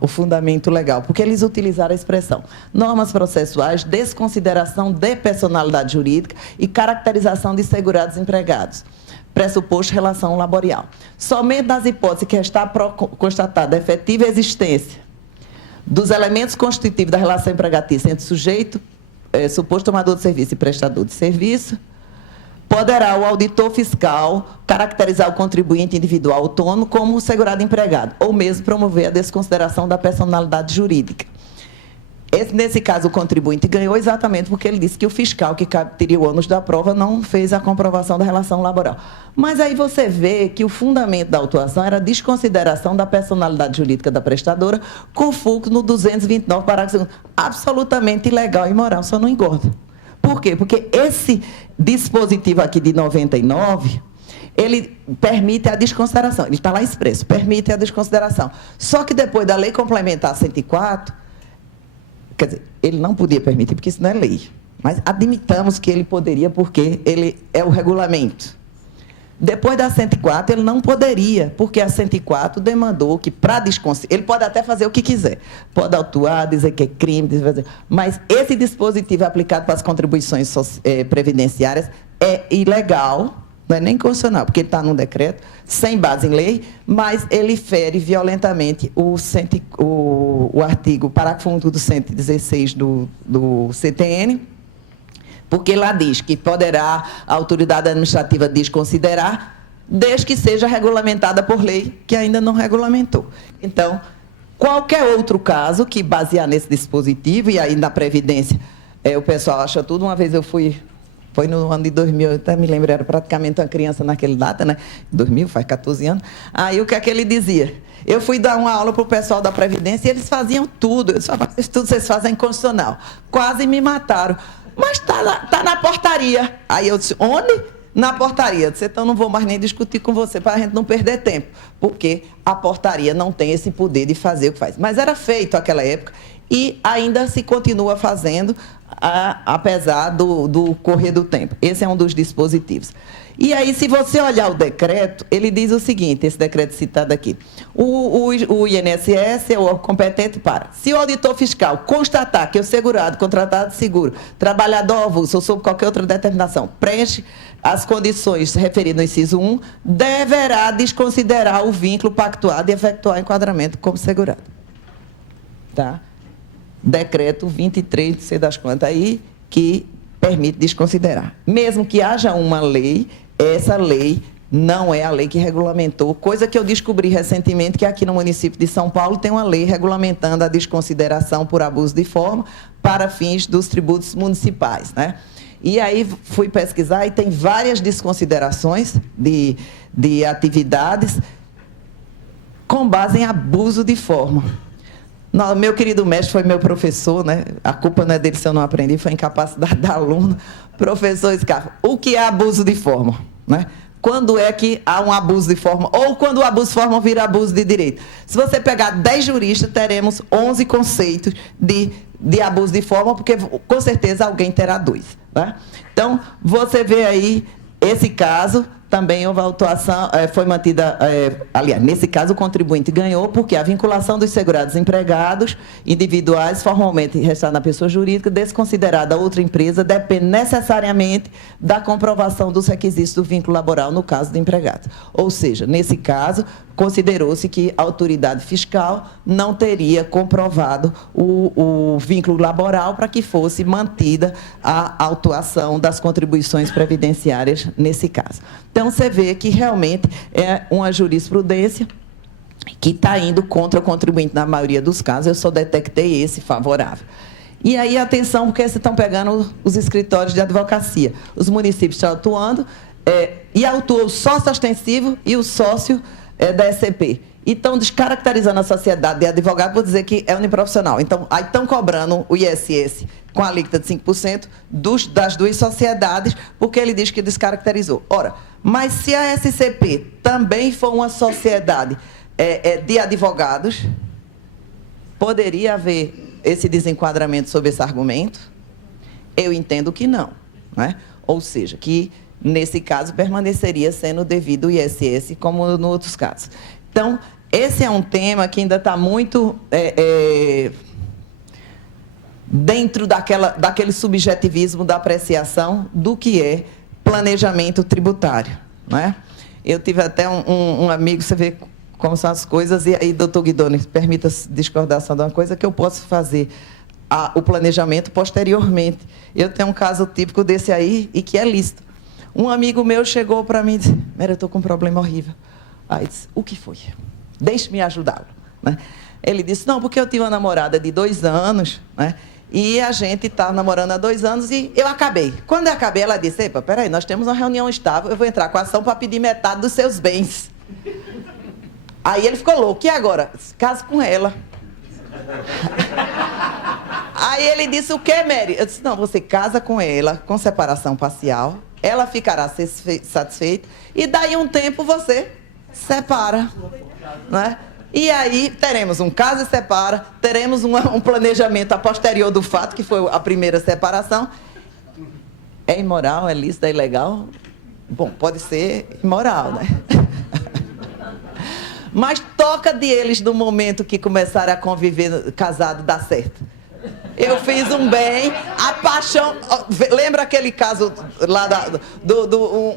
o fundamento legal, porque eles utilizaram a expressão normas processuais, desconsideração de personalidade jurídica e caracterização de segurados empregados, pressuposto relação laboral. Somente nas hipóteses que está constatada a efetiva existência dos elementos constitutivos da relação empregatícia entre sujeito, suposto tomador de serviço e prestador de serviço, poderá o auditor fiscal caracterizar o contribuinte individual autônomo como segurado empregado, ou mesmo promover a desconsideração da personalidade jurídica. Nesse caso, o contribuinte ganhou exatamente porque ele disse que o fiscal, que teria o ônus da prova, não fez a comprovação da relação laboral. Mas aí você vê que o fundamento da autuação era a desconsideração da personalidade jurídica da prestadora, com fulcro no 229, parágrafo 2º. Absolutamente ilegal e imoral, só não engorda. Por quê? Porque esse dispositivo aqui de 99, ele permite a desconsideração. Ele está lá expresso, permite a desconsideração. Só que depois da Lei Complementar 104, quer dizer, ele não podia permitir, porque isso não é lei. Mas admitamos que ele poderia, porque ele é o regulamento. Depois da 104, ele não poderia, porque a 104 demandou que, para desconsiderar, ele pode até fazer o que quiser, pode autuar, dizer que é crime, mas esse dispositivo aplicado para as contribuições previdenciárias é ilegal, não é nem constitucional, porque ele está num decreto, sem base em lei, mas ele fere violentamente o artigo, parágrafo 1 do 116 do CTN, porque lá diz que poderá a autoridade administrativa desconsiderar, desde que seja regulamentada por lei, que ainda não regulamentou. Então, qualquer outro caso que basear nesse dispositivo, e aí na Previdência, o pessoal acha tudo. Uma vez eu foi no ano de 2000, eu até me lembro, era praticamente uma criança naquela data, né? 2000, faz 14 anos. Aí o que é que ele dizia? Eu fui dar uma aula para o pessoal da Previdência e eles faziam tudo. Eu disse, isso tudo vocês fazem inconstitucional. Quase me mataram. Mas está na portaria. Aí eu disse, onde? Na portaria. Eu disse, então não vou mais nem discutir com você, para a gente não perder tempo, porque a portaria não tem esse poder de fazer o que faz. Mas era feito naquela época e ainda se continua fazendo, apesar do correr do tempo. Esse é um dos dispositivos. E aí, se você olhar o decreto, ele diz o seguinte, esse decreto citado aqui, o INSS é o competente para, se o auditor fiscal constatar que o segurado, contratado de seguro, trabalhador avulso ou sob qualquer outra determinação, preenche as condições referidas no inciso 1, deverá desconsiderar o vínculo pactuado e efetuar enquadramento como segurado. Tá? Decreto 23, não sei das quantas aí, que permite desconsiderar. Mesmo que haja uma lei, essa lei não é a lei que regulamentou, coisa que eu descobri recentemente, que aqui no município de São Paulo tem uma lei regulamentando a desconsideração por abuso de forma para fins dos tributos municipais, né? E aí fui pesquisar e tem várias desconsiderações de atividades com base em abuso de forma. Não, meu querido mestre foi meu professor, né? A culpa não é dele se eu não aprendi, foi incapacidade da aluna. Professor Scarpa, o que é abuso de forma? Né? Quando é que há um abuso de forma? Ou quando o abuso de forma vira abuso de direito? Se você pegar 10 juristas, teremos 11 conceitos de abuso de forma, porque com certeza alguém terá 2. Né? Então, você vê aí esse caso. Também houve a autuação, foi mantida, aliás, nesse caso o contribuinte ganhou, porque a vinculação dos segurados empregados individuais formalmente registrados na pessoa jurídica, desconsiderada a outra empresa, depende necessariamente da comprovação dos requisitos do vínculo laboral no caso de empregados. Ou seja, nesse caso, considerou-se que a autoridade fiscal não teria comprovado o vínculo laboral para que fosse mantida a autuação das contribuições previdenciárias nesse caso. Então, você vê que realmente é uma jurisprudência que está indo contra o contribuinte na maioria dos casos. Eu só detectei esse favorável. E aí, atenção, porque vocês estão pegando os escritórios de advocacia. Os municípios estão atuando, e autua o sócio ostensivo e o sócio da SCP. E estão descaracterizando a sociedade de advogado por dizer que é uniprofissional. Então, aí estão cobrando o ISS com a alíquota de 5% das duas sociedades, porque ele diz que descaracterizou. Ora, mas se a SCP também for uma sociedade de advogados, poderia haver esse desenquadramento sob esse argumento? Eu entendo que não. Né? Ou seja, que nesse caso permaneceria sendo devido o ISS, como nos outros casos. Então, esse é um tema que ainda está muito dentro daquele subjetivismo da apreciação do que é planejamento tributário. Né? Eu tive até um amigo, você vê como são as coisas, e aí, doutor Guidoni, permita discordar só de uma coisa, que eu posso fazer o planejamento posteriormente. Eu tenho um caso típico desse aí, e que é lícito. Um amigo meu chegou para mim e disse, Mary, eu estou com um problema horrível. Aí disse, o que foi? Deixe-me ajudá-lo. Né? Ele disse, não, porque eu tive uma namorada de 2 anos, né? E a gente está namorando há 2 anos e eu acabei. Quando eu acabei, ela disse, epa, peraí, nós temos uma reunião estável, eu vou entrar com a ação para pedir metade dos seus bens. Aí ele ficou louco, e agora? Caso com ela. Aí ele disse, o quê, Mary? Eu disse, não, você casa com ela, com separação parcial, ela ficará satisfeita, e daí um tempo você separa. Né? E aí teremos um caso e separa, teremos um planejamento a posterior do fato, que foi a primeira separação. É imoral, é lícito, é ilegal? Bom, pode ser imoral, né? Mas toca de eles no momento que começarem a conviver casado, dá certo. Eu fiz um bem, a paixão... Lembra aquele caso lá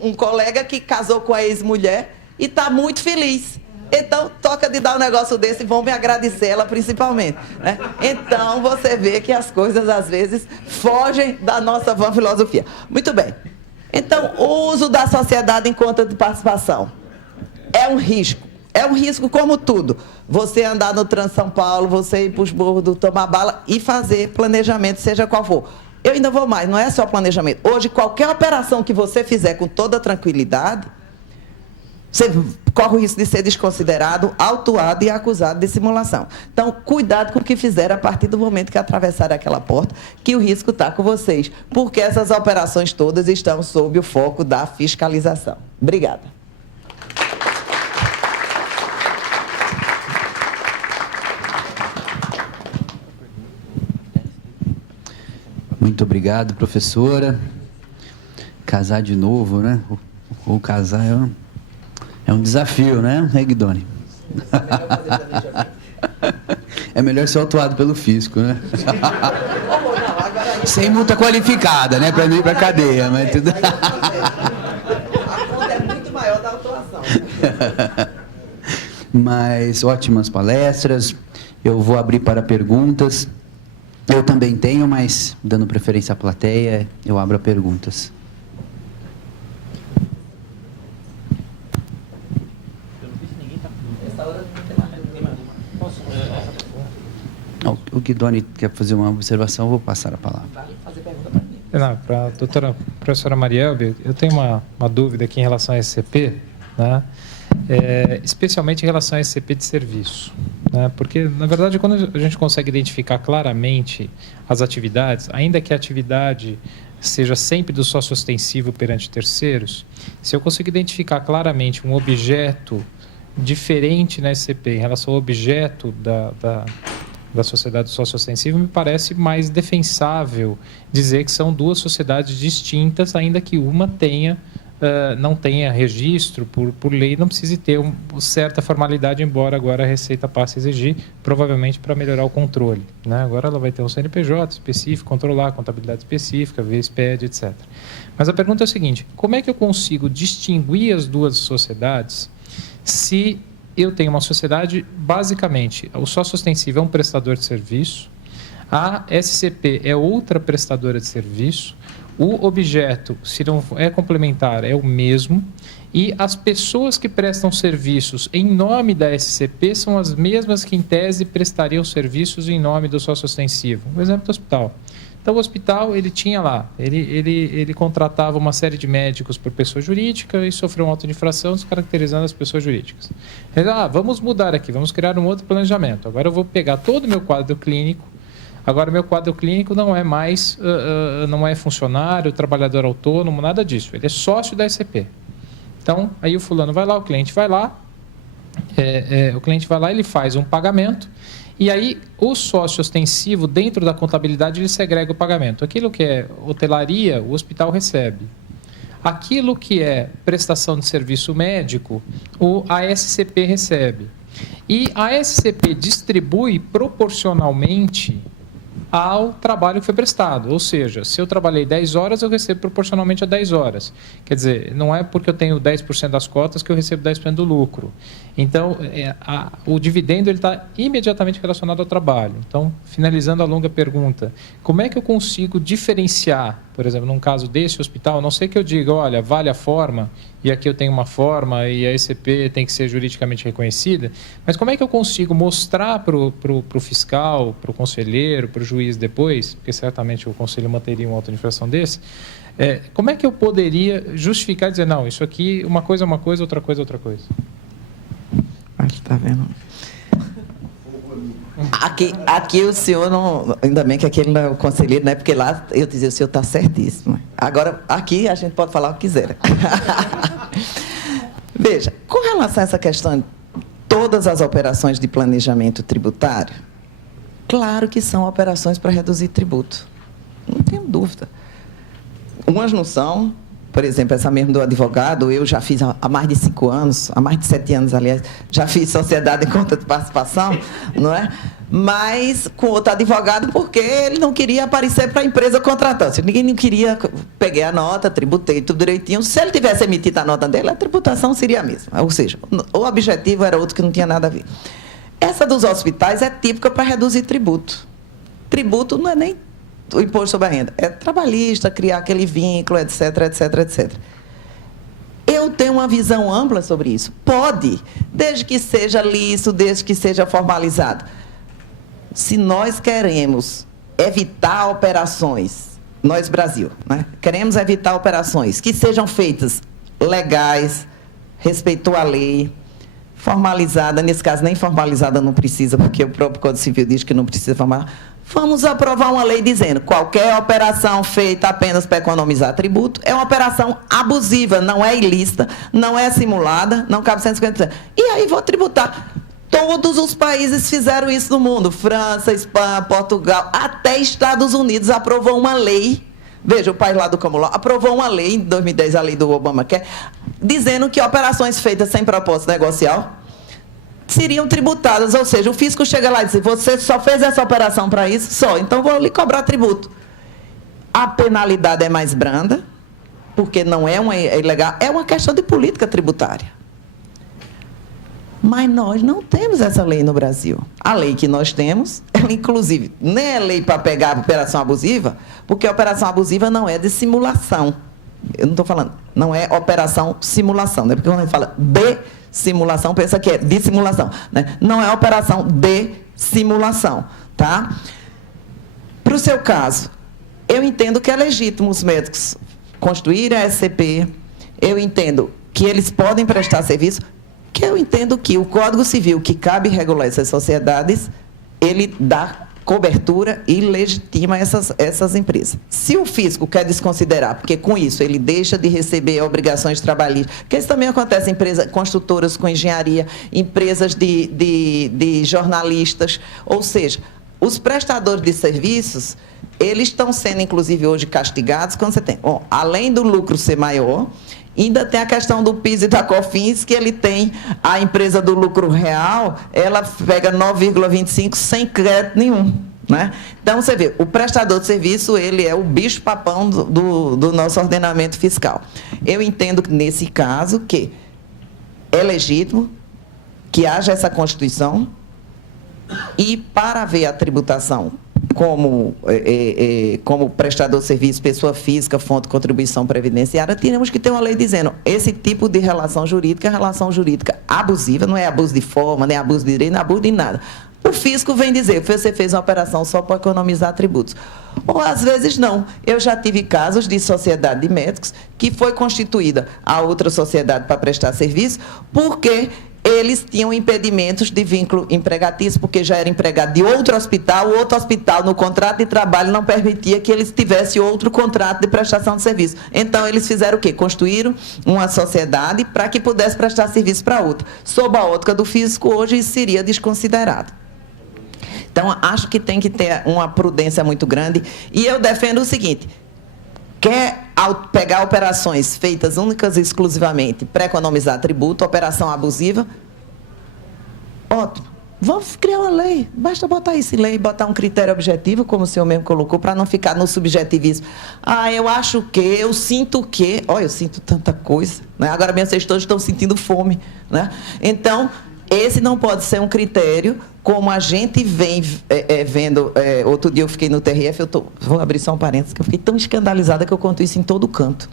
um colega que casou com a ex-mulher e está muito feliz. Então, toca de dar um negócio desse e vão me agradecer, ela principalmente. Né? Então, você vê que as coisas, às vezes, fogem da nossa vã filosofia. Muito bem. Então, o uso da sociedade em conta de participação é um risco. É um risco como tudo. Você andar no Trans São Paulo, você ir para os morros do Tomar Bala e fazer planejamento, seja qual for. Eu ainda vou mais, não é só planejamento. Hoje, qualquer operação que você fizer com toda tranquilidade, você corre o risco de ser desconsiderado, autuado e acusado de simulação. Então, cuidado com o que fizer a partir do momento que atravessar aquela porta, que o risco está com vocês, porque essas operações todas estão sob o foco da fiscalização. Obrigada. Muito obrigado, professora. Casar de novo, né? Ou casar é um desafio, né, Guidoni? É melhor ser autuado pelo fisco, né? Sem multa qualificada, né? Para não ir para a cadeia. Mas tudo... A conta é muito maior da autuação. Mas ótimas palestras. Eu vou abrir para perguntas. Eu também tenho, mas dando preferência à plateia, eu abro a perguntas. O Guidoni quer fazer uma observação, eu vou passar a palavra. Para a professora Marielbe, eu tenho uma dúvida aqui em relação à SCP, né? Especialmente em relação à SCP de serviço, né? Porque, na verdade, quando a gente consegue identificar claramente as atividades, ainda que a atividade seja sempre do sócio ostensivo perante terceiros, se eu consigo identificar claramente um objeto diferente na SCP em relação ao objeto da sociedade sócio-ostensiva, me parece mais defensável dizer que são duas sociedades distintas, ainda que uma não tenha registro, por lei, não precise ter certa formalidade, embora agora a Receita passe a exigir, provavelmente para melhorar o controle, né? Agora ela vai ter um CNPJ específico, controlar a contabilidade específica, ver SPED, etc. Mas a pergunta é a seguinte: como é que eu consigo distinguir as duas sociedades se eu tenho uma sociedade, basicamente, o sócio ostensivo é um prestador de serviço, a SCP é outra prestadora de serviço, o objeto, se não é complementar, é o mesmo, e as pessoas que prestam serviços em nome da SCP são as mesmas que, em tese, prestariam serviços em nome do sócio ostensivo. Um exemplo do hospital. Então, o hospital, ele tinha lá, ele contratava uma série de médicos por pessoa jurídica e sofreu uma auto-infração descaracterizando as pessoas jurídicas. Ele, vamos mudar aqui, vamos criar um outro planejamento. Agora eu vou pegar todo o meu quadro clínico. Agora, o meu quadro clínico não é mais, não é funcionário, trabalhador autônomo, nada disso. Ele é sócio da SCP. Então, aí o fulano vai lá, o cliente vai lá, ele faz um pagamento, e aí o sócio ostensivo, dentro da contabilidade, ele segrega o pagamento. Aquilo que é hotelaria, o hospital recebe. Aquilo que é prestação de serviço médico, a SCP recebe. E a SCP distribui proporcionalmente ao trabalho que foi prestado. Ou seja, se eu trabalhei 10 horas, eu recebo proporcionalmente a 10 horas. Quer dizer, não é porque eu tenho 10% das cotas que eu recebo 10% do lucro. Então, o dividendo está imediatamente relacionado ao trabalho. Então, finalizando a longa pergunta, como é que eu consigo diferenciar, por exemplo, num caso desse hospital, a não sei que eu diga, olha, vale a forma, e aqui eu tenho uma forma, e a ECP tem que ser juridicamente reconhecida, mas como é que eu consigo mostrar para o fiscal, para o conselheiro, para o juiz depois, porque certamente o conselho manteria uma auto-infração desse, como é que eu poderia justificar, dizer, não, isso aqui, uma coisa é uma coisa, outra coisa é outra coisa? Está vendo? Aqui o senhor não... Ainda bem que aqui ele não é o conselheiro, né? Porque lá eu dizia, o senhor está certíssimo. Agora, aqui a gente pode falar o que quiser. Veja, com relação a essa questão, todas as operações de planejamento tributário, claro que são operações para reduzir tributo. Não tenho dúvida. Umas não são, por exemplo, essa mesmo do advogado, eu já fiz há mais de 5 anos, há mais de 7 anos, aliás, já fiz sociedade em conta de participação, não é? Mas com outro advogado, porque ele não queria aparecer para a empresa contratante. Ninguém não queria, peguei a nota, tributei tudo direitinho. Se ele tivesse emitido a nota dele, a tributação seria a mesma. Ou seja, o objetivo era outro que não tinha nada a ver. Essa dos hospitais é típica para reduzir tributo. Tributo não é nem o imposto sobre a renda, é trabalhista, criar aquele vínculo, etc, etc, etc. Eu tenho uma visão ampla sobre isso. Pode, desde que seja lícito, desde que seja formalizado. Se nós queremos evitar operações, nós Brasil, né? Queremos evitar operações que sejam feitas legais, respeitou a lei, formalizada, nesse caso nem formalizada não precisa, porque o próprio Código Civil diz que não precisa formalizar. Vamos aprovar uma lei dizendo que qualquer operação feita apenas para economizar tributo é uma operação abusiva, não é ilícita, não é simulada, não cabe 150%. E aí vou tributar. Todos os países fizeram isso no mundo, França, Espanha, Portugal, até Estados Unidos aprovou uma lei, veja, o país lá do Camuló, aprovou uma lei, em 2010, a lei do Obamacare, dizendo que operações feitas sem propósito negocial seriam tributadas, ou seja, o fisco chega lá e diz, você só fez essa operação para isso? Só, então vou lhe cobrar tributo. A penalidade é mais branda, porque não é uma ilegal, é uma questão de política tributária. Mas nós não temos essa lei no Brasil. A lei que nós temos, ela, inclusive, nem é lei para pegar a operação abusiva, porque a operação abusiva não é de simulação. Eu não estou falando, não é operação simulação, né? Porque quando a gente fala de simulação, pensa que é de simulação, né? Não é operação de simulação, tá? Para o seu caso, eu entendo que é legítimo os médicos constituírem a SCP, eu entendo que eles podem prestar serviço, que eu entendo que o Código Civil, que cabe regular essas sociedades, ele dá cobertura e legitima essas empresas. Se o fisco quer desconsiderar, porque com isso ele deixa de receber obrigações trabalhistas, porque isso também acontece em empresas construtoras com engenharia, empresas de jornalistas, ou seja, os prestadores de serviços, eles estão sendo, inclusive, hoje castigados quando você tem, além do lucro ser maior, ainda tem a questão do PIS e da COFINS, que ele tem, a empresa do lucro real, ela pega 9,25 sem crédito nenhum, né? Então, você vê, o prestador de serviço, ele é o bicho-papão do nosso ordenamento fiscal. Eu entendo, nesse caso, que é legítimo que haja essa Constituição e, para ver a tributação como prestador de serviço, pessoa física, fonte de contribuição previdenciária, temos que ter uma lei dizendo esse tipo de relação jurídica é relação jurídica abusiva, não é abuso de forma, nem abuso de direito, nem abuso de nada. O fisco vem dizer, você fez uma operação só para economizar tributos. Ou, às vezes, não. Eu já tive casos de sociedade de médicos que foi constituída a outra sociedade para prestar serviço, porque eles tinham impedimentos de vínculo empregatício, porque já era empregado de outro hospital, o outro hospital, no contrato de trabalho, não permitia que eles tivessem outro contrato de prestação de serviço. Então, eles fizeram o quê? Construíram uma sociedade para que pudesse prestar serviço para outra. Sob a ótica do fisco, hoje, isso seria desconsiderado. Então, acho que tem que ter uma prudência muito grande. E eu defendo o seguinte: quer pegar operações feitas únicas e exclusivamente para economizar tributo, operação abusiva, ótimo. Vamos criar uma lei. Basta botar isso em lei, botar um critério objetivo, como o senhor mesmo colocou, para não ficar no subjetivismo. Eu acho que, eu sinto que... Olha, eu sinto tanta coisa, né? Agora mesmo vocês todos estão sentindo fome, né? Então, esse não pode ser um critério, como a gente vem vendo. Outro dia eu fiquei no TRF, vou abrir só um parênteses, que eu fiquei tão escandalizada que eu conto isso em todo canto.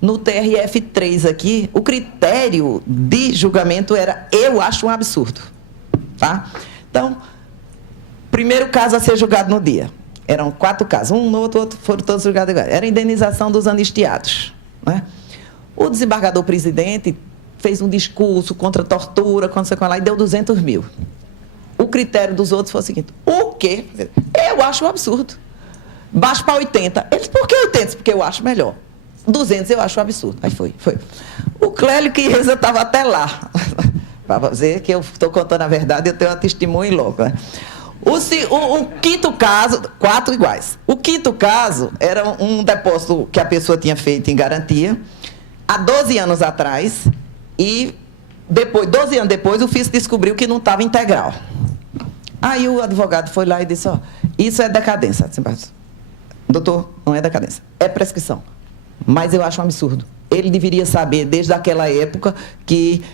No TRF 3 aqui, o critério de julgamento era, eu acho um absurdo. Tá? Então, primeiro caso a ser julgado no dia. Eram 4 casos, um no outro foram todos julgados igual. Era a indenização dos anistiados, né? O desembargador-presidente fez um discurso contra a tortura, contra sei lá, e deu 200 mil. O critério dos outros foi o seguinte: o quê? Eu acho um absurdo. Baixa para 80. Eles, por que 80? Porque eu acho melhor. 200 eu acho um absurdo. Aí foi. O Clélio Chiesa estava até lá. Para dizer que eu estou contando a verdade, eu tenho uma testemunha logo, né? O quinto caso, 4 iguais. O quinto caso era um depósito que a pessoa tinha feito em garantia há 12 anos atrás e 12 anos depois o fisco descobriu que não estava integral. Aí o advogado foi lá e disse, isso é decadência. Doutor, não é decadência, é prescrição. Mas eu acho um absurdo. Ele deveria saber, desde aquela época, que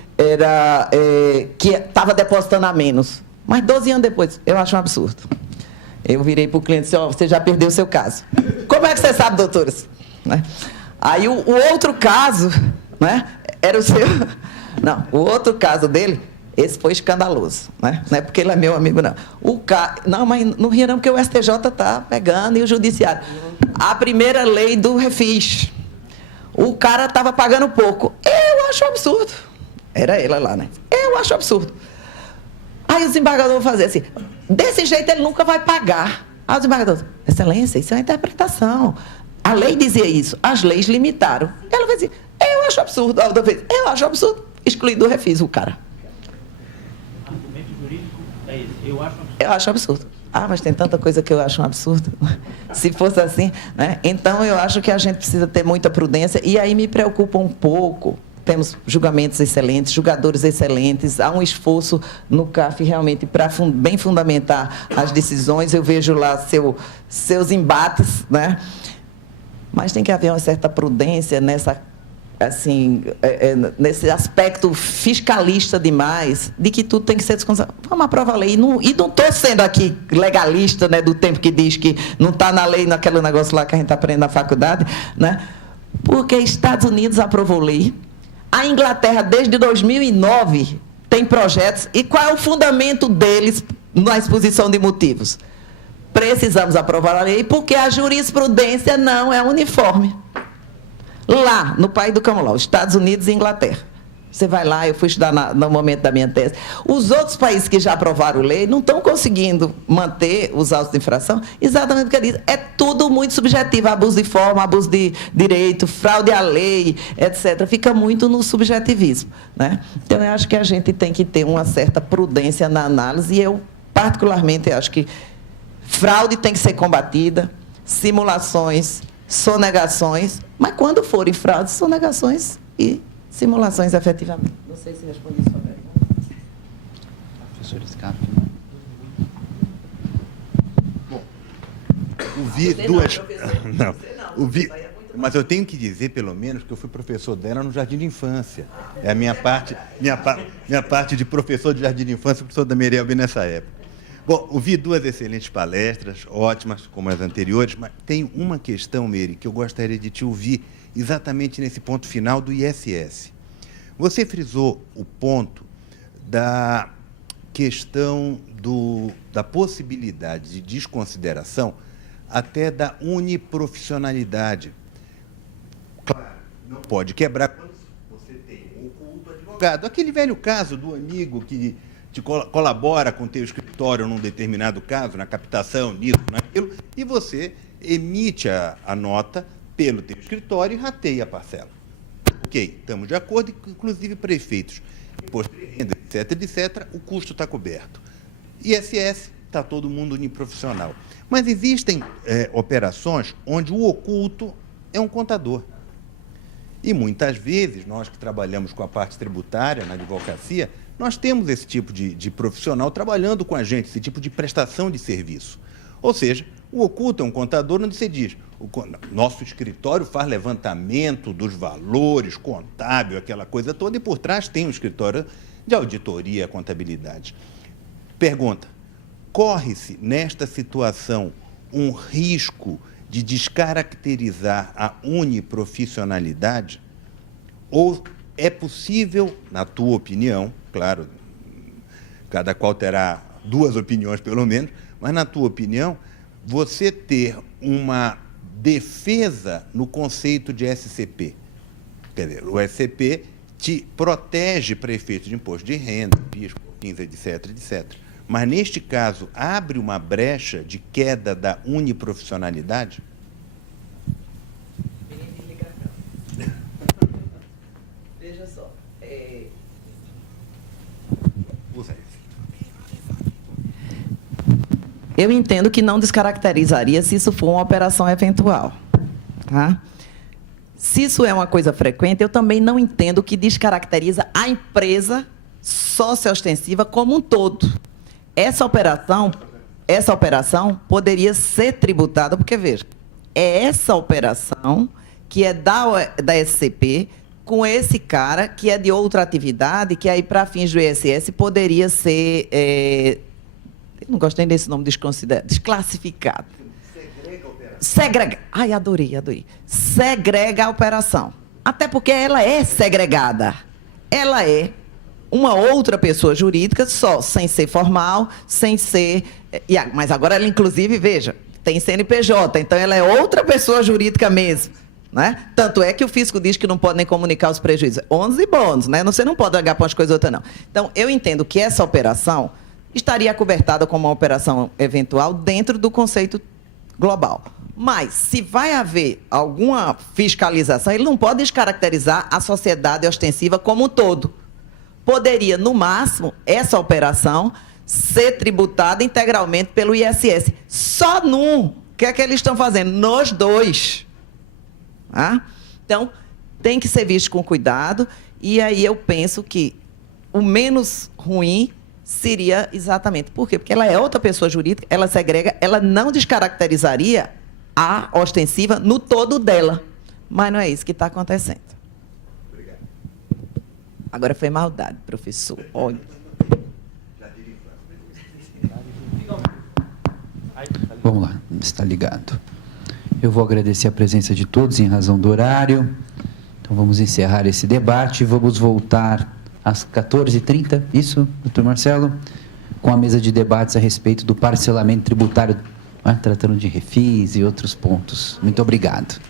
estava depositando a menos. Mas 12 anos depois, eu acho um absurdo. Eu virei para o cliente e disse, você já perdeu o seu caso. Como é que você sabe, doutores? Né? Aí o outro caso, né, era o seu... Não, o outro caso dele, esse foi escandaloso. Né? Não é porque ele é meu amigo, não. Não, mas não ria não, porque o STJ está pegando e o judiciário. A primeira lei do refis. O cara estava pagando pouco. Eu acho um absurdo. Era ele lá, né? Eu acho absurdo. Aí o desembargador vai fazer assim, desse jeito ele nunca vai pagar. Aí o desembargador, excelência, isso é uma interpretação. A lei dizia isso, as leis limitaram. Ela vai dizer, eu acho absurdo. Eu acho absurdo. Excluí do refis o cara. Argumento jurídico é esse, eu acho absurdo. Eu acho absurdo. Mas tem tanta coisa que eu acho um absurdo. Se fosse assim, né? Então eu acho que a gente precisa ter muita prudência e aí me preocupa um pouco. Temos julgamentos excelentes, julgadores excelentes, há um esforço no CAF realmente para bem fundamentar as decisões. Eu vejo lá seus embates, né? Mas tem que haver uma certa prudência nesse aspecto fiscalista demais, de que tudo tem que ser desconsiderado. Vamos aprovar a lei. E não estou sendo aqui legalista, né, do tempo que diz que não está na lei, naquele negócio lá que a gente aprende na faculdade, né? Porque Estados Unidos aprovou lei. A Inglaterra, desde 2009, tem projetos. E qual é o fundamento deles na exposição de motivos? Precisamos aprovar a lei porque a jurisprudência não é uniforme. Lá, no país do Camolão, Estados Unidos e Inglaterra. Você vai lá, eu fui estudar no momento da minha tese. Os outros países que já aprovaram lei não estão conseguindo manter os autos de infração, exatamente porque diz. É tudo muito subjetivo, abuso de forma, abuso de direito, fraude à lei, etc. Fica muito no subjetivismo. Né? Então, eu acho que a gente tem que ter uma certa prudência na análise e eu, particularmente, acho que fraude tem que ser combatida, simulações, sonegações, mas quando forem fraudes, sonegações e simulações efetivamente. Não sei se respondi sua pergunta. Professor Scarpa. Bom, ouvi duas... Não, ouvi... Mas eu tenho que dizer, pelo menos, que eu fui professor dela no Jardim de Infância. É a minha parte de professor de Jardim de Infância, professor da Marielbe nessa época. Bom, ouvi duas excelentes palestras, ótimas, como as anteriores, mas tem uma questão, Meire, que eu gostaria de te ouvir exatamente nesse ponto final do ISS. Você frisou o ponto da questão da possibilidade de desconsideração até da uniprofissionalidade. Claro, não pode quebrar quando você tem um oculto advogado. Aquele velho caso do amigo que te colabora com o teu escritório num determinado caso, na captação, nisso, naquilo, e você emite a nota pelo teu escritório e rateia a parcela. Ok, estamos de acordo, inclusive para efeitos imposto de renda, etc., o custo está coberto. ISS, está todo mundo uniprofissional. Mas existem operações onde o oculto é um contador. E muitas vezes, nós que trabalhamos com a parte tributária na advocacia, nós temos esse tipo de profissional trabalhando com a gente, esse tipo de prestação de serviço. Ou seja, o oculto é um contador onde você diz, nosso escritório faz levantamento dos valores, contábil, aquela coisa toda, e por trás tem um escritório de auditoria e contabilidade. Pergunta, corre-se nesta situação um risco de descaracterizar a uniprofissionalidade? Ou é possível, na tua opinião, claro, cada qual terá duas opiniões pelo menos, mas na tua opinião, você ter uma defesa no conceito de SCP? Quer dizer, o SCP te protege para efeitos de imposto de renda, PIS, COFINS, etc., etc. Mas, neste caso, abre uma brecha de queda da uniprofissionalidade? Veja só. Usa esse. eu entendo que não descaracterizaria se isso for uma operação eventual. Tá? Se isso é uma coisa frequente, eu também não entendo que descaracteriza a empresa socioostensiva como um todo. Essa operação poderia ser tributada, porque, veja, é essa operação que é da SCP com esse cara que é de outra atividade, que aí, para fins do ISS, poderia ser... eu não gosto nem desse nome, desclassificado. Segrega. Ai, adorei. Segrega a operação. Até porque ela é segregada. Ela é uma outra pessoa jurídica, só sem ser formal, sem ser... Mas agora ela, inclusive, veja, tem CNPJ, então ela é outra pessoa jurídica mesmo. Né? Tanto é que o fisco diz que não pode nem comunicar os prejuízos. Ônus e bônus, né? Você não pode largar para umas coisas ou outras, não. Então, eu entendo que essa operação estaria cobertada como uma operação eventual dentro do conceito global. Mas, se vai haver alguma fiscalização, ele não pode descaracterizar a sociedade ostensiva como um todo. Poderia, no máximo, essa operação ser tributada integralmente pelo ISS. Só num. O que é que eles estão fazendo? Nos dois. Ah? Então, tem que ser visto com cuidado. E aí eu penso que o menos ruim seria exatamente... Por quê? Porque ela é outra pessoa jurídica, ela segrega, ela não descaracterizaria a ostensiva no todo dela. Mas não é isso que está acontecendo. Obrigado. Agora foi maldade, professor. Olha. Vamos lá, está ligado. Eu vou agradecer a presença de todos em razão do horário. Então, vamos encerrar esse debate e vamos voltar às 14h30, isso, doutor Marcelo? Com a mesa de debates a respeito do parcelamento tributário, tratando de refis e outros pontos. Muito obrigado.